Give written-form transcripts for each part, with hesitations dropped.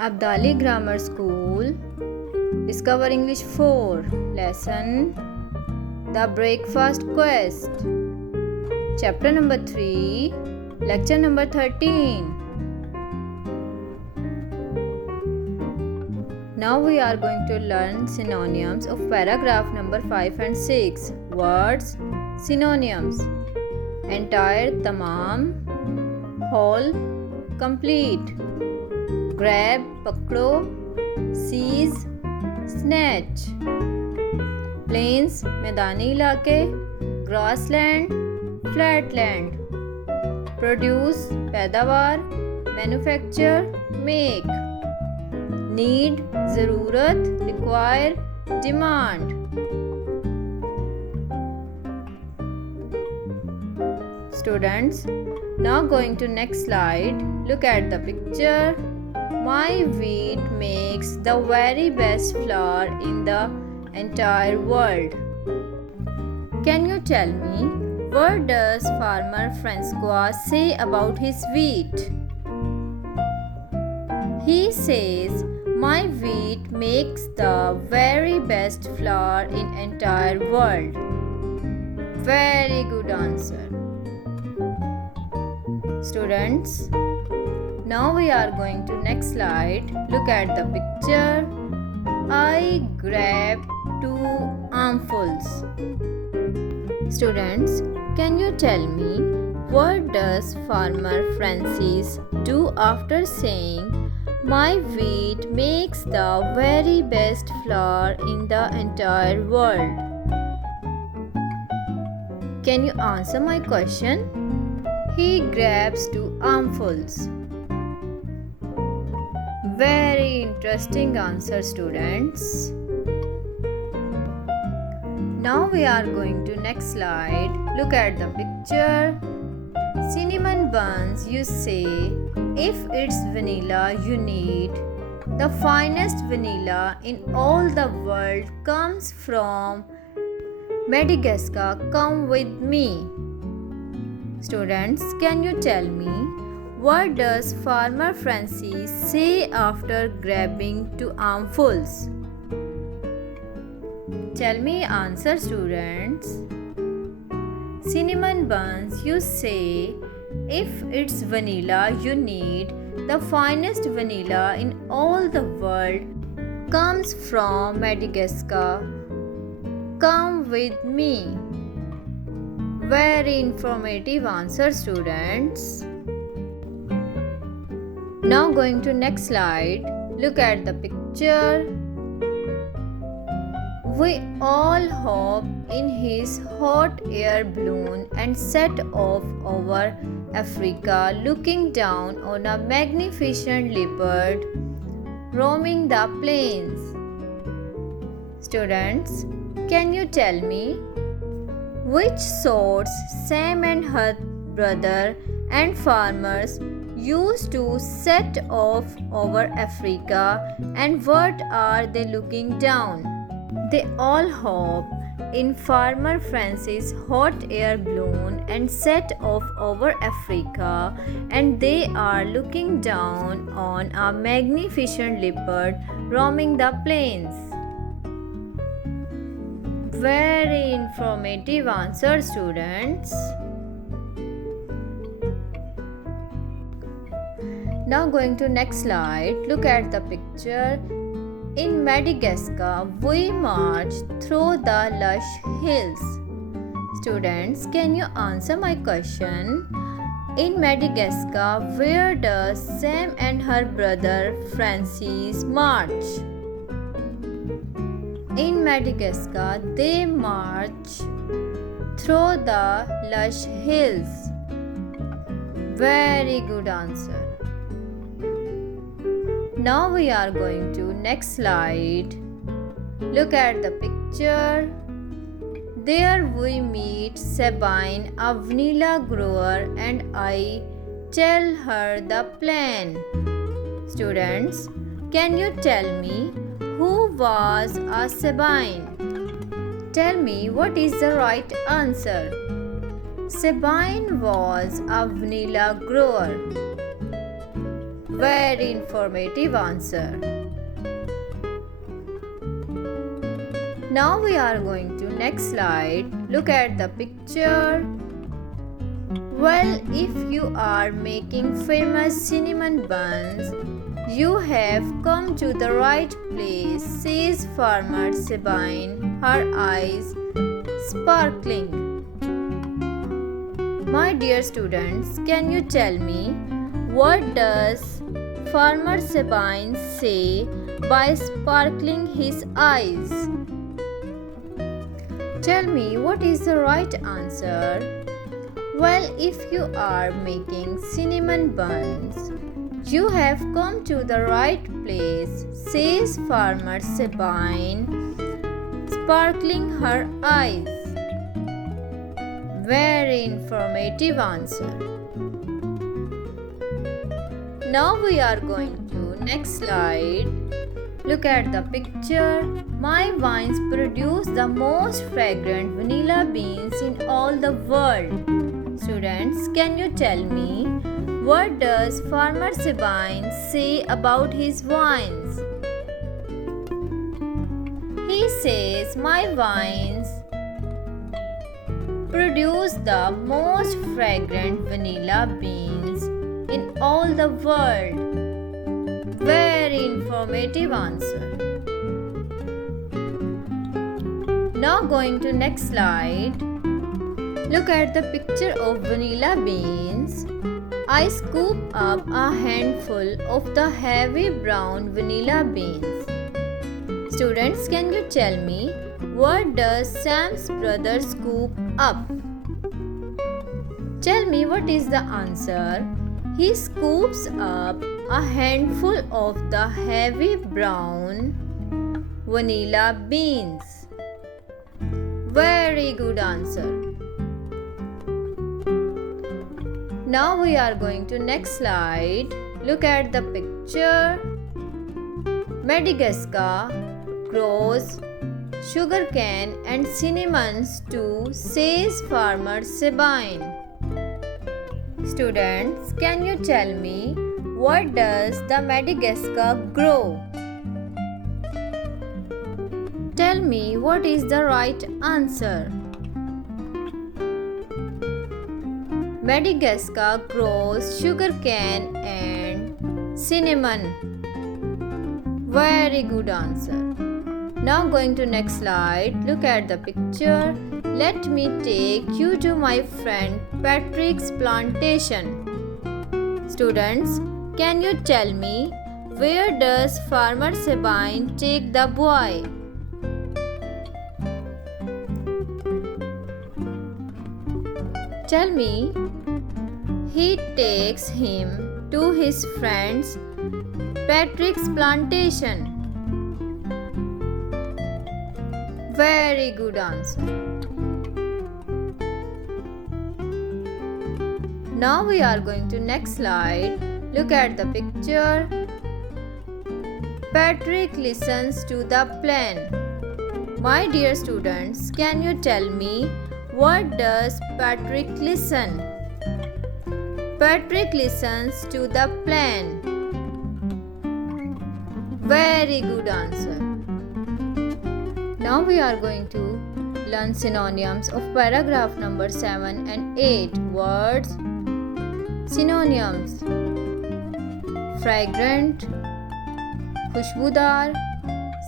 Abdali Grammar School. Discover English 4. Lesson The Breakfast Quest. Chapter number 3. Lecture number 13. Now we are going to learn synonyms of paragraph number 5 and 6. Words, synonyms. Entire, tamam. Whole, complete. Grab, pakdo. Seize, snatch. Plains, मैदानी इलाके. Grassland, flatland. Produce, पैदावार. Manufacture, make. Need, ज़रूरत. Require, demand. Students, now going to next slide. Look at the picture. My wheat makes the very best flour in the entire world. Can you tell me, what does farmer Francois say about his wheat? He says, my wheat makes the very best flour in entire world. Very good answer. Students, now we are going to next slide. Look at the picture. I grabbed 2 armfuls. Students, can you tell me, what does farmer Francis do after saying, my wheat makes the very best flour in the entire world? Can you answer my question? He grabs 2 armfuls. Very interesting answer, students. Now we are going to next slide. Look at the picture. Cinnamon buns, you say. If it's vanilla, you need. The finest vanilla in all the world comes from Madagascar. Come with me. Students, can you tell me, what does farmer Francis say after grabbing 2 armfuls? Tell me answer, students. Cinnamon buns, you say. If it's vanilla, you need. The finest vanilla in all the world comes from Madagascar. Come with me. Very informative answer, students. Now going to next slide. Look at the picture. We all hop in his hot air balloon and set off over Africa, looking down on a magnificent leopard roaming the plains. Students, can you tell me, which sorts Sam and her brother and farmers used to set off over Africa, and what are they looking down? They all hop in Farmer Francis' hot air balloon and set off over Africa, and they are looking down on a magnificent leopard roaming the plains. Very informative answer, students. Now going to next slide. Look at the picture. In Madagascar, we march through the lush hills. Students, can you answer my question? In Madagascar, where does Sam and her brother Francis march? In Madagascar, they march through the lush hills. Very good answer. Now we are going to next slide. Look at the picture. There we meet Sabine, a vanilla grower, and I tell her the plan. Students, can you tell me, who was a Sabine? Tell me what is the right answer. Sabine was a vanilla grower. Very informative answer. Now we are going to next slide. Look at the picture. Well, if you are making famous cinnamon buns, you have come to the right place, says Farmer Sabine, her eyes sparkling. My dear students, can you tell me what does Farmer Sabine say by sparkling his eyes? Tell me what is the right answer. Well, if you are making cinnamon buns, you have come to the right place, says Farmer Sabine, sparkling her eyes. Very informative answer. Now we are going to next slide. Look at the picture. My vines produce the most fragrant vanilla beans in all the world. Students, can you tell me what does Farmer Sabine say about his vines? He says my vines produce the most fragrant vanilla beans in all the world. Very informative answer. Now going to next slide. Look at the picture of vanilla beans. I scoop up a handful of the heavy brown vanilla beans. Students, can you tell me what does Sam's brother scoop up? Tell me what is the answer. He scoops up a handful of the heavy brown vanilla beans. Very good answer. Now we are going to next slide. Look at the picture. Madagascar grows sugarcane and cinnamons too, says Farmer Sabine. Students, can you tell me what does the Madagascar grow? Tell me what is the right answer. Madagascar grows sugarcane and cinnamon. Very good answer. Now going to next slide. Look at the picture. Let me take you to my friend Patrick's plantation. Students, can you tell me where does Farmer Sabine take the boy? Tell me. He takes him to his friend's Patrick's plantation. Very good answer. Now we are going to next slide. Look at the picture. Patrick listens to the plan. My dear students, can you tell me what does Patrick listen? Patrick listens to the plan. Very good answer. Now we are going to learn synonyms of paragraph number 7 and 8. Words. Synonyms: fragrant, खुशबूदार,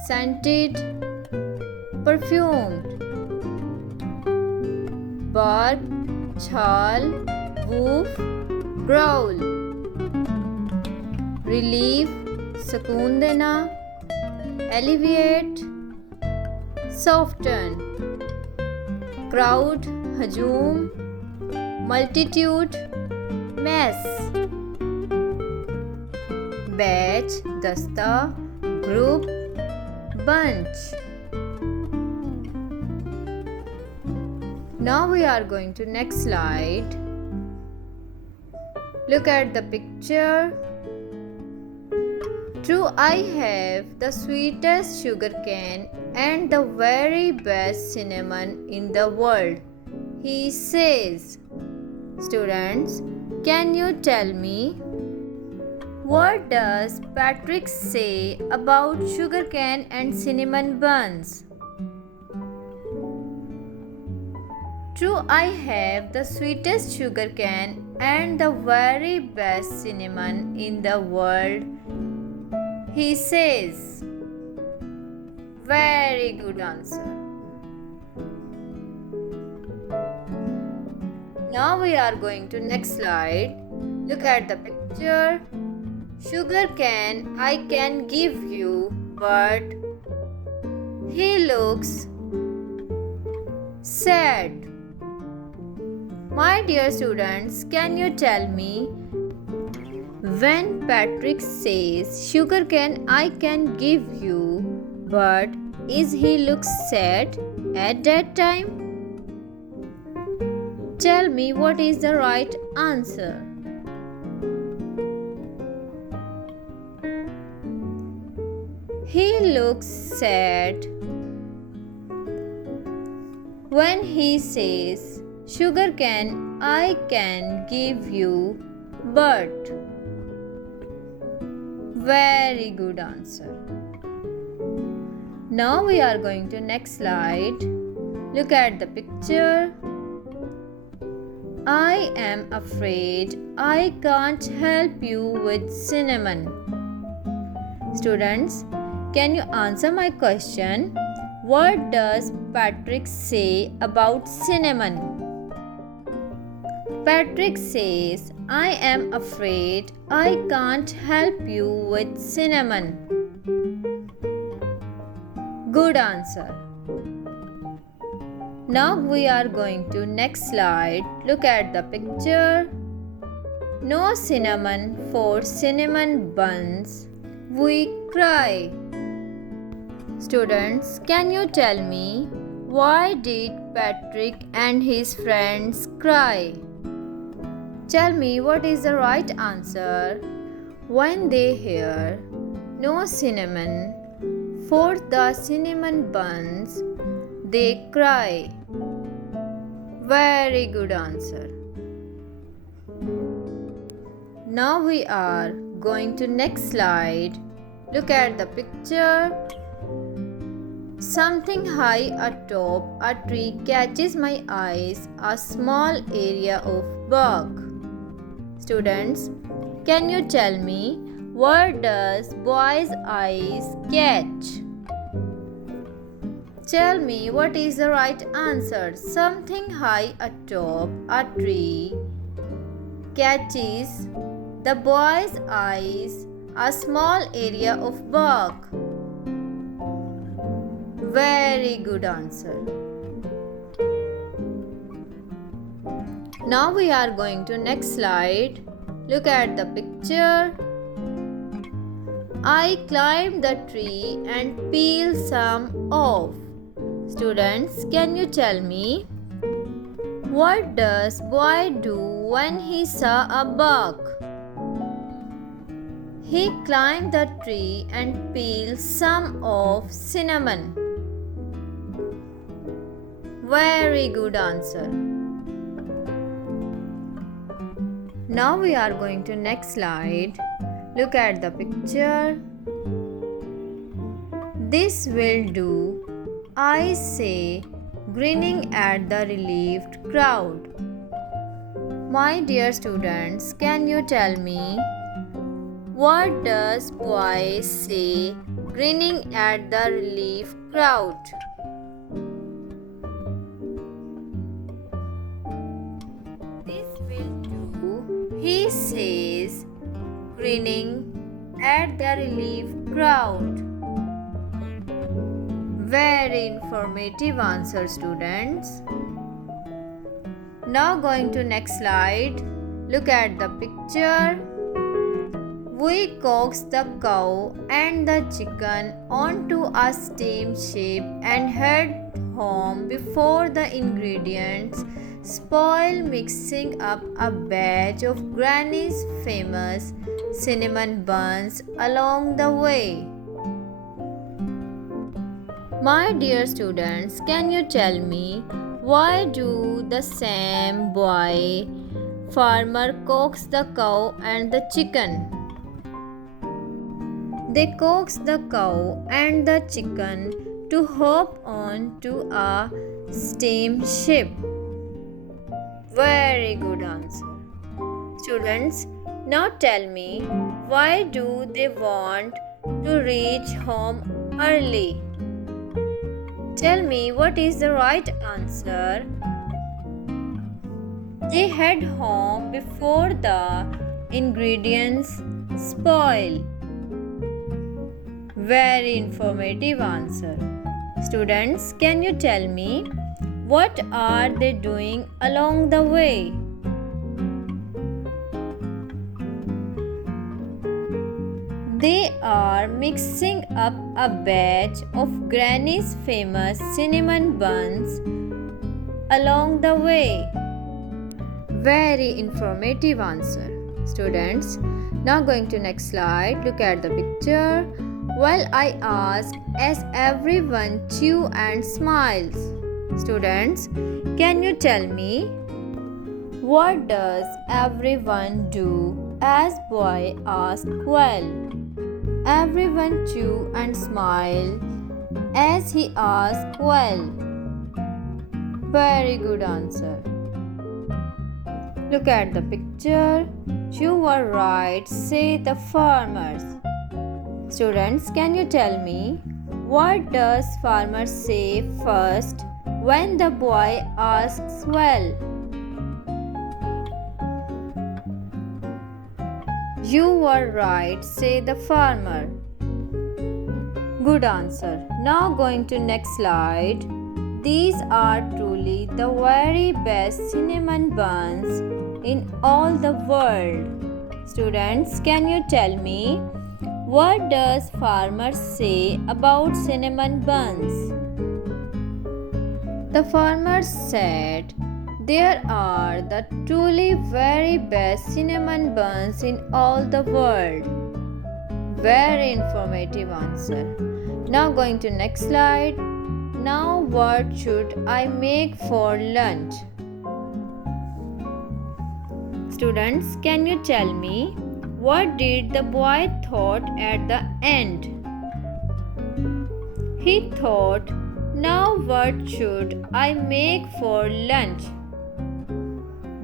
scented, perfumed. bark, छाल, woof, growl. relief, सुकून देना, alleviate, soften. crowd, हजूम, multitude, mass. batch, दस्ता, group, bunch. Now we are going to next slide. Look at the picture. True, I have the sweetest sugarcane and the very best cinnamon in the world, he says. Students, can you tell me What does Patrick say about sugarcane and cinnamon buns? True, I have the sweetest sugarcane and the very best cinnamon in the world, he says. Very good answer. Now we are going to next slide. Look at the picture. Sugarcane I can give you, but he looks sad. My dear students, can you tell me, when Patrick says sugarcane I can give you, but is he looks sad at that time? Tell me what is the right answer. He looks sad when he says sugarcane I can give you, but. Very good answer. Now we are going to next slide. Look at the picture. I am afraid I can't help you with cinnamon. Students, can you answer my question? What does Patrick say about cinnamon? Patrick says, I am afraid I can't help you with cinnamon. Good answer. Now we are going to next slide. Look at the picture. No cinnamon for cinnamon buns. We cry. Students, can you tell me, why did Patrick and his friends cry? Tell me what is the right answer. When they hear no cinnamon for the cinnamon buns, they cry. Very good answer. Now we are going to next slide. Look at the picture. Something high atop a tree catches my eyes, a small area of bark. Students, can you tell me, what does boy's eyes catch? Tell me what is the right answer. Something high atop a tree catches the boy's eyes, a small area of bark. Very good answer. Now we are going to next slide. Look at the picture. I climbed the tree and peeled some off. Students, can you tell me, what does boy do when he saw a bug? He climbed the tree and peeled some of cinnamon. Very good answer. Now we are going to next slide. Look at the picture. This will do, I say, grinning at the relieved crowd. My dear students, can you tell me, what does boy say, grinning at the relieved crowd? This will do, he says, grinning at the relieved crowd. Very informative answer, students. Now going to next slide. Look at the picture. We coax the cow and the chicken onto a steamship and head home before the ingredients spoil, mixing up a batch of Granny's famous cinnamon buns along the way. My dear students, can you tell me, why do the same boy farmer coax the cow and the chicken? They coax the cow and the chicken to hop on to a steamship. Very good answer. Students, now tell me, why do they want to reach home early? Tell me what is the right answer. They head home before the ingredients spoil. Very informative answer. Students, can you tell me what are they doing along the way? They are mixing up a batch of Granny's famous cinnamon buns along the way. Very informative answer. Students, now going to next slide. Look at the picture. While I ask, as everyone chew and smiles. Students, can you tell me what does everyone do as boy asks well? Everyone chew and smile as he asks well. Very good answer. Look at the picture. You were right, say the farmers. Students, can you tell me what does farmer say first when the boy asks well? You were right, say the farmer. Good answer. Now going to next slide. These are truly the very best cinnamon buns in all the world. Students, can you tell me what does farmer say about cinnamon buns? The farmer said, there are the truly very best cinnamon buns in all the world. Very informative answer. Now going to next slide. Now what should I make for lunch? Students, can you tell me what did the boy thought at the end? He thought, now what should I make for lunch?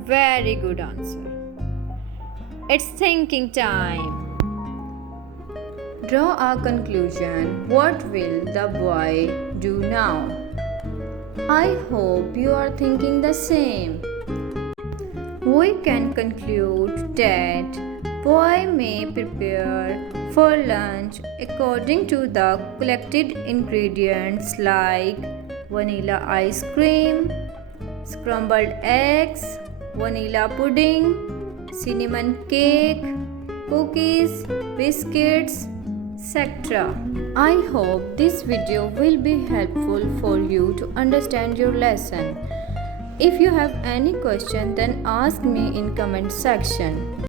Very good answer. It's thinking time. Draw a conclusion. What will the boy do now? I hope you are thinking the same. We can conclude that boy may prepare for lunch according to the collected ingredients like vanilla ice cream, scrambled eggs, vanilla pudding, cinnamon cake, cookies, biscuits, etc. I hope this video will be helpful for you to understand your lesson. If you have any question, then ask me in comment section.